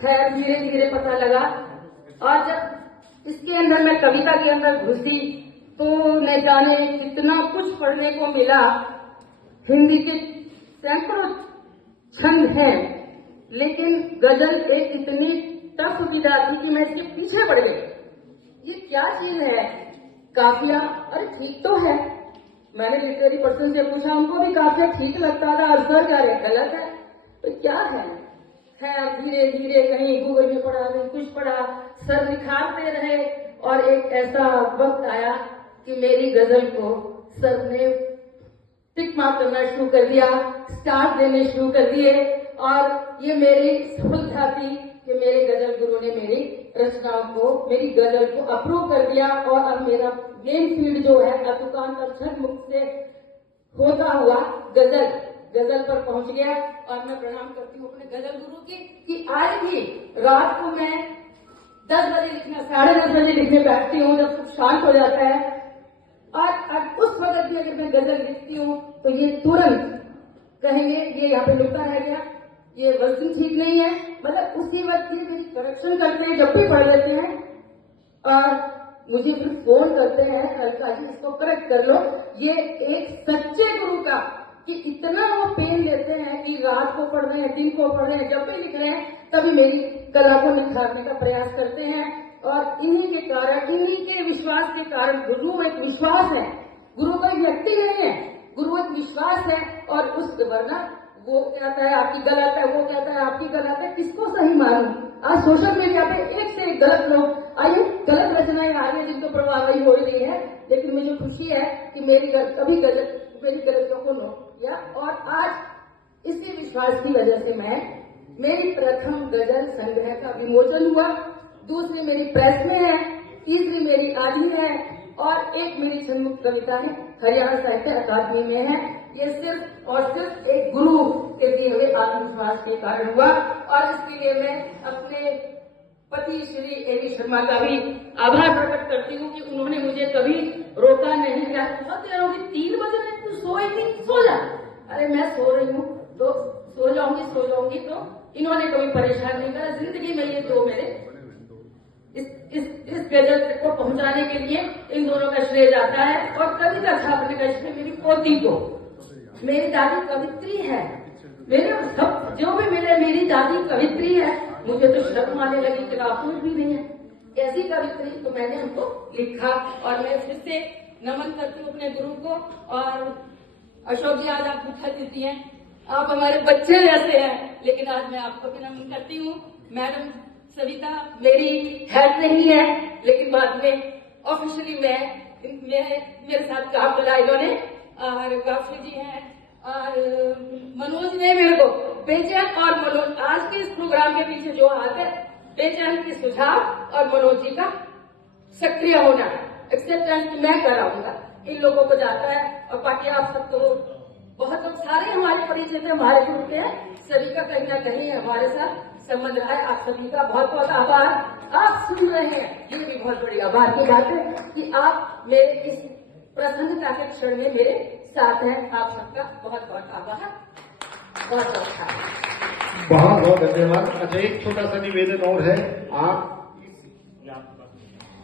खैर धीरे धीरे पता लगा, और जब इसके अंदर मैं कविता के अंदर घुसी तो न जाने कितना कुछ पढ़ने को मिला। हिंदी के सैकड़ों छंद हैं, लेकिन गजल एक इतनी टफ विधा थी कि मैं इसके पीछे पड़ गई। ये क्या चीज है? काफिया, अरे ठीक तो है। मैंने लिटरेरी पर्सन से पूछा, उनको भी काफिया ठीक लगता था, और सर कह रहे गलत है। तो क्या है? खैर धीरे धीरे कहीं गूगल में पढ़ा, कहीं कुछ पढ़ा, सर निखारते रहे, और एक ऐसा वक्त आया कि मेरी गजल को सर ने टिक मार्क करना शुरू कर दिया, स्टार देने शुरू कर दिए। और ये मेरी सफलता थी कि मेरे गजल गुरु ने मेरी रचनाओं को, मेरी गजल को अप्रूव कर दिया। और अब मेरा मेन फील्ड जो है दुकान पर छत मुक्त से होता हुआ गजल पर पहुंच गया। और मैं प्रणाम करती हूँ अपने गजल गुरु की कि आज भी रात को मैं 10 बजे लिखना, 10:30 बजे लिखने बैठती हूँ जब सब शांत हो जाता है। और उस वक्त भी अगर मैं गजल लिखती हूँ तो ये तुरंत कहेंगे ये यहाँ पे नुक्ता रह गया, ये वर्किंग ठीक नहीं है। मतलब उसी वक्त ये मेरी करेक्शन करते हैं, जब भी पढ़ लेते हैं और मुझे फिर फोन करते हैं, अलका जी इसको करेक्ट कर लो। ये एक सच्चे गुरु का कि इतना वो पेन लेते हैं कि रात को पढ़ रहे हैं, दिन को पढ़ रहे हैं, जब भी लिख रहे हैं तभी मेरी कला को निखारने का प्रयास करते हैं। और इन्हीं के कारण, इन्हीं के विश्वास के कारण, गुरु एक विश्वास है, गुरु कोई व्यक्ति नहीं है, गुरु एक विश्वास है। और उस वरना वो कहता है आपकी गलत है, वो कहता है आपकी गलत है, किसको सही मानूं? आज सोशल मीडिया पे एक से एक गलत लोग, आइए गलत रचनाएं आ रही है जिनको प्रभावित हो रही है, लेकिन मुझे खुशी है कि मेरी गलतियों को नोट किया। और आज इसी विश्वास की वजह से मेरी प्रथम गजल संग्रह का विमोचन हुआ, दूसरी मेरी प्रेस में है, तीसरी मेरी आज ही है, और एक मेरी छंदमुक्त कविता है हरियाणा साहित्य अकादमी में है। ये सिर्फ और सिर्फ एक गुरु के दिए हुए आत्मविश्वास के कारण हुआ। और इसके लिए मैं अपने पति श्री एवी शर्मा का भी आभार प्रकट करती हूँ कि उन्होंने मुझे कभी रोका नहीं। क्या 3 बजे तू सोई नहीं, सो जा। अरे मैं सो रही हूँ तो सो जाऊंगी। तो इन्होंने कभी परेशान नहीं करा जिंदगी में। ये दो मेरे इस गजल को पहुंचाने के लिए इन दोनों का श्रेय जाता है। और कविता छापने का श्रेय मेरी पोती को। मेरी दादी कवित्री है, मेरे सब जो भी मिले मेरी दादी कवित्री है। मुझे तो शर्म आने लगी कि राहुल भी नहीं है ऐसी कवित्री, तो मैंने उनको लिखा। और मैं फिर से नमन करती हूँ अपने गुरु को। और अशोक जी आज आप दिखा देती हैं, आप हमारे बच्चे जैसे हैं, लेकिन आज मैं आपको भी नमन करती हूँ। मैडम सविता मेरी हेल्प नहीं है, लेकिन बाद में ऑफिशियली मेरे साथ काम करा इन्होंने। और काफी जी हैं और मनोज ने मेरे को बेचैन और मनोज, आज के इस प्रोग्राम के पीछे जो हाथ है, बेचैन की सुझाव और मनोज जी का सक्रिय होना, एक्सेप्टेंस मैं कराऊंगा, इन लोगों को जाता है। और बाकी आप सबको बहुत लोग सारे हमारे परिचित है, हमारे ग्रुप के हैं, सभी का कहीं ना कहीं हमारे साथ संबंध रहा है। आप सभी का बहुत बहुत आभार। आप सुन रहे हैं, ये भी बहुत बड़ी आभार की बात है कि आप मेरे इस प्रसन्नता के क्षण में मेरे साथ हैं। आप सबका बहुत बहुत आभार, बहुत बहुत बहुत धन्यवाद। अच्छा, एक छोटा सा निवेदन और है, आप